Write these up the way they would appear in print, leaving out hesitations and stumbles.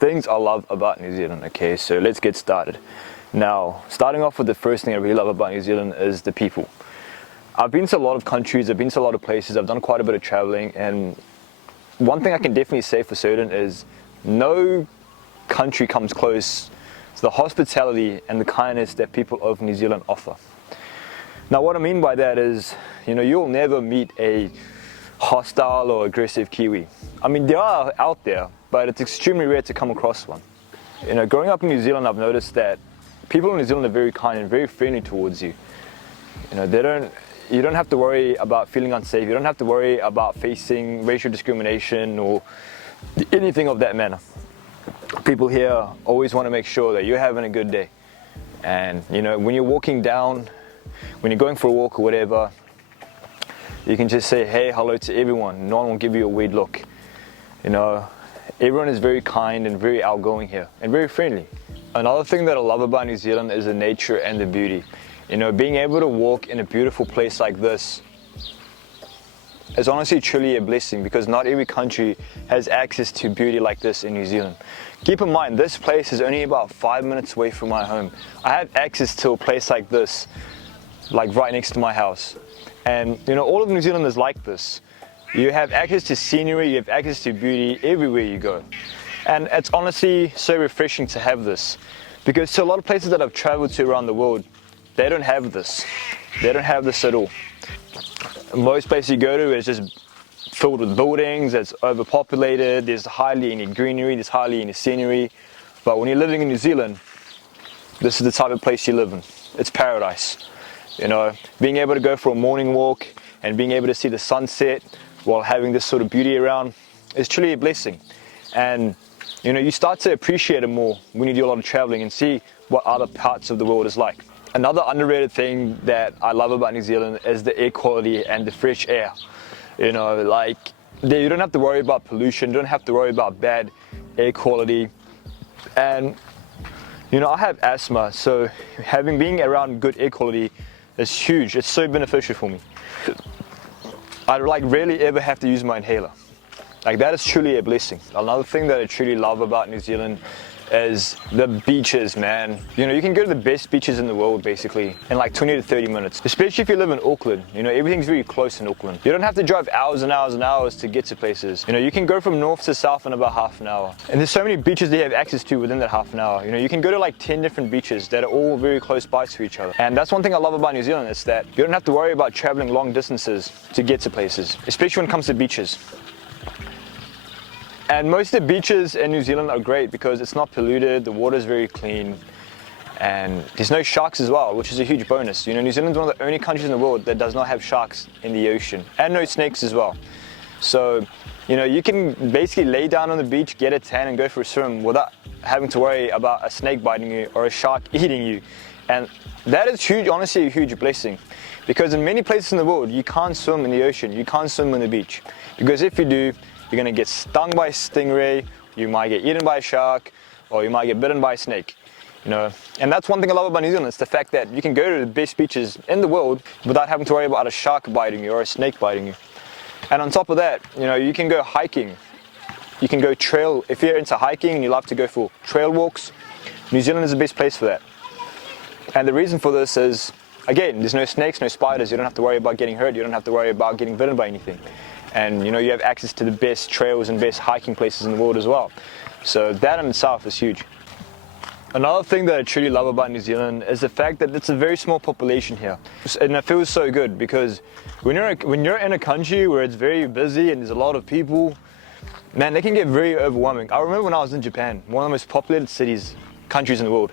things I love about New Zealand. Okay, so let's get started. Now, starting off with the first thing I really love about New Zealand is the people. I've been to a lot of countries, I've been to a lot of places, I've done quite a bit of traveling, and one thing I can definitely say for certain is no country comes close to the hospitality and the kindness that people of New Zealand offer. Now, what I mean by that is, you'll never meet a hostile or aggressive Kiwi. I mean, they are out there, but it's extremely rare to come across one. Growing up in New Zealand, I've noticed that people in New Zealand are very kind and very friendly towards you. You don't have to worry about feeling unsafe. You don't have to worry about facing racial discrimination or anything of that manner. People here always want to make sure that you're having a good day. And when you're walking down, when you're going for a walk or whatever, you can just say hey, hello to everyone. No one will give you a weird look. Everyone is very kind and very outgoing here and very friendly. Another thing that I love about New Zealand is the nature and the beauty. Being able to walk in a beautiful place like this is honestly truly a blessing, because not every country has access to beauty like this in New Zealand. Keep in mind, this place is only about 5 minutes away from my home. I have access to a place like this, like right next to my house. And all of New Zealand is like this. You have access to scenery, you have access to beauty everywhere you go. And it's honestly so refreshing to have this, because to a lot of places that I've traveled to around the world, they don't have this. They don't have this at all. Most places you go to is just filled with buildings, it's overpopulated, there's hardly any greenery, there's hardly any scenery. But when you're living in New Zealand, this is the type of place you live in. It's paradise. Being able to go for a morning walk and being able to see the sunset while having this sort of beauty around is truly a blessing. And you start to appreciate it more when you do a lot of traveling and see what other parts of the world is like. Another underrated thing that I love about New Zealand is the air quality and the fresh air. You don't have to worry about pollution, you don't have to worry about bad air quality. And I have asthma, so being around good air quality is huge. It's so beneficial for me. I rarely ever have to use my inhaler. That is truly a blessing. Another thing that I truly love about New Zealand is the beaches, man. You can go to the best beaches in the world basically in 20 to 30 minutes, especially if you live in Auckland. Everything's very close in Auckland. You don't have to drive hours and hours and hours to get to places. You can go from north to south in about half an hour. And there's so many beaches that you have access to within that half an hour. You can go to 10 different beaches that are all very close by to each other. And that's one thing I love about New Zealand, is that you don't have to worry about traveling long distances to get to places, especially when it comes to beaches. And most of the beaches in New Zealand are great because it's not polluted, the water is very clean, and there's no sharks as well, which is a huge bonus. New Zealand's one of the only countries in the world that does not have sharks in the ocean, and no snakes as well. So, you can basically lay down on the beach, get a tan and go for a swim without having to worry about a snake biting you or a shark eating you. And that is huge, honestly a huge blessing, because in many places in the world you can't swim in the ocean, you can't swim on the beach, because if you do, you're going to get stung by a stingray, you might get eaten by a shark, or you might get bitten by a snake. And that's one thing I love about New Zealand, it's the fact that you can go to the best beaches in the world without having to worry about a shark biting you or a snake biting you. And on top of that, you can go hiking, you can go trail. If you're into hiking and you love to go for trail walks, New Zealand is the best place for that. And the reason for this is, again, there's no snakes, no spiders, you don't have to worry about getting hurt, you don't have to worry about getting bitten by anything. And you have access to the best trails and best hiking places in the world as well. So that in itself is huge. Another thing that I truly love about New Zealand is the fact that it's a very small population here. And it feels so good, because when you're in a country where it's very busy and there's a lot of people, man, they can get very overwhelming. I remember when I was in Japan, one of the most populated countries in the world.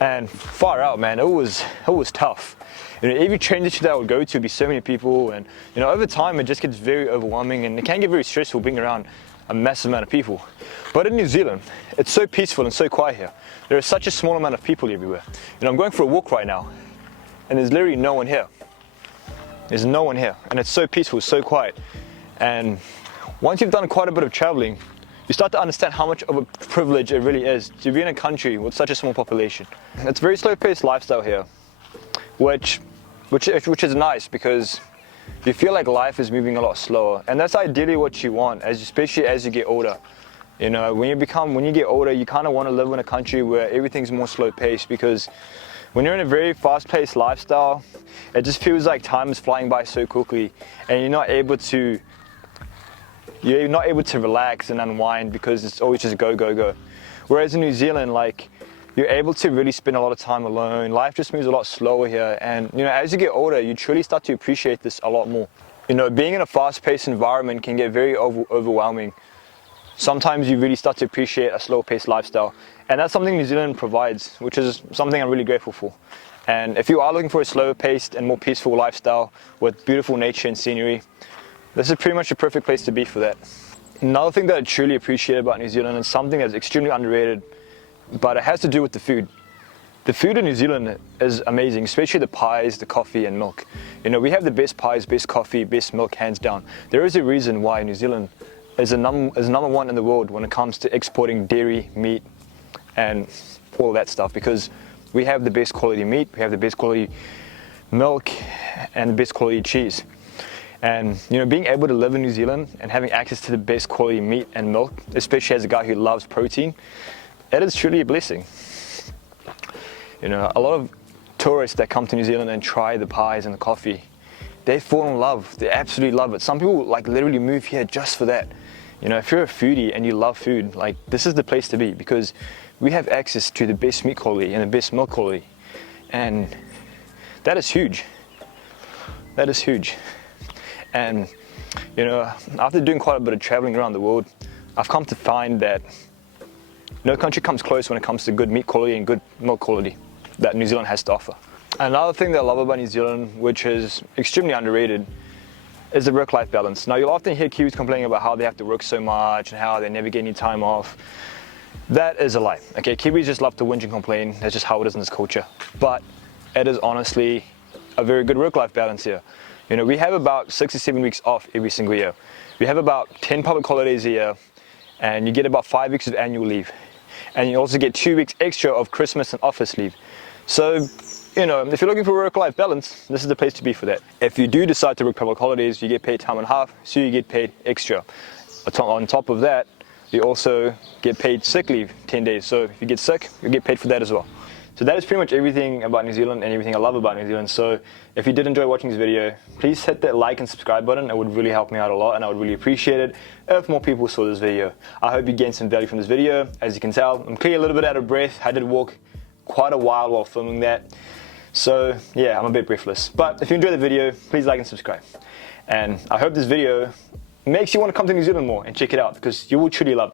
And far out, man, it was tough. Every train station that I would go to would be so many people, and over time it just gets very overwhelming, and it can get very stressful being around a massive amount of people. But in New Zealand, it's so peaceful and so quiet here. There is such a small amount of people everywhere. I'm going for a walk right now, and there's literally no one here. There's no one here, and it's so peaceful, so quiet. And once you've done quite a bit of traveling, you start to understand how much of a privilege it really is to be in a country with such a small population. It's a very slow-paced lifestyle here, which is nice, because you feel like life is moving a lot slower, and that's ideally what you want, especially as you get older. You know, when you get older, you kind of want to live in a country where everything's more slow paced, because when you're in a very fast paced lifestyle, it just feels like time is flying by so quickly, and you're not able to relax and unwind because it's always just go, go, go. Whereas in New Zealand, like, you're able to really spend a lot of time alone. Life just moves a lot slower here, and you know, as you get older, you truly start to appreciate this a lot more. You know, being in a fast-paced environment can get very overwhelming. Sometimes you really start to appreciate a slow-paced lifestyle, and that's something New Zealand provides, which is something I'm really grateful for. And if you are looking for a slower-paced and more peaceful lifestyle with beautiful nature and scenery, this is pretty much the perfect place to be for that. Another thing that I truly appreciate about New Zealand, and something that's extremely underrated, but it has to do with the food. The food in New Zealand is amazing, especially the pies, the coffee and milk. You know, we have the best pies, best coffee, best milk, hands down. There is a reason why New Zealand is number one in the world when it comes to exporting dairy, meat, and all that stuff, because we have the best quality meat, we have the best quality milk, and the best quality cheese. And you know, being able to live in New Zealand and having access to the best quality meat and milk, especially as a guy who loves protein, it is truly a blessing. You know, a lot of tourists that come to New Zealand and try the pies and the coffee, they fall in love. They absolutely love it. Some people like literally move here just for that. You know, if you're a foodie and you love food, like, this is the place to be, because we have access to the best meat quality and the best milk quality, and that is huge. That is huge. And you know, after doing quite a bit of traveling around the world, I've come to find that no country comes close when it comes to good meat quality and good milk quality that New Zealand has to offer. Another thing that I love about New Zealand, which is extremely underrated, is the work-life balance. Now, you'll often hear Kiwis complaining about how they have to work so much and how they never get any time off. That is a lie. Okay, Kiwis just love to whinge and complain. That's just how it is in this culture. But it is honestly a very good work-life balance here. You know, we have about 6 to 7 weeks off every single year. We have about 10 public holidays a year, and you get about 5 weeks of annual leave. And you also get 2 weeks extra of Christmas and office leave. So, you know, if you're looking for work-life balance, this is the place to be for that. If you do decide to work public holidays, you get paid time and a half, so you get paid extra. On top of that, you also get paid sick leave 10 days. So if you get sick, you get paid for that as well. So that is pretty much everything about New Zealand and everything I love about New Zealand. So if you did enjoy watching this video, please hit that like and subscribe button. It would really help me out a lot, and I would really appreciate it if more people saw this video. I hope you gained some value from this video. As you can tell, I'm clearly a little bit out of breath. I did walk quite a while filming that. So yeah, I'm a bit breathless. But if you enjoyed the video, please like and subscribe. And I hope this video makes you want to come to New Zealand more and check it out, because you will truly love it.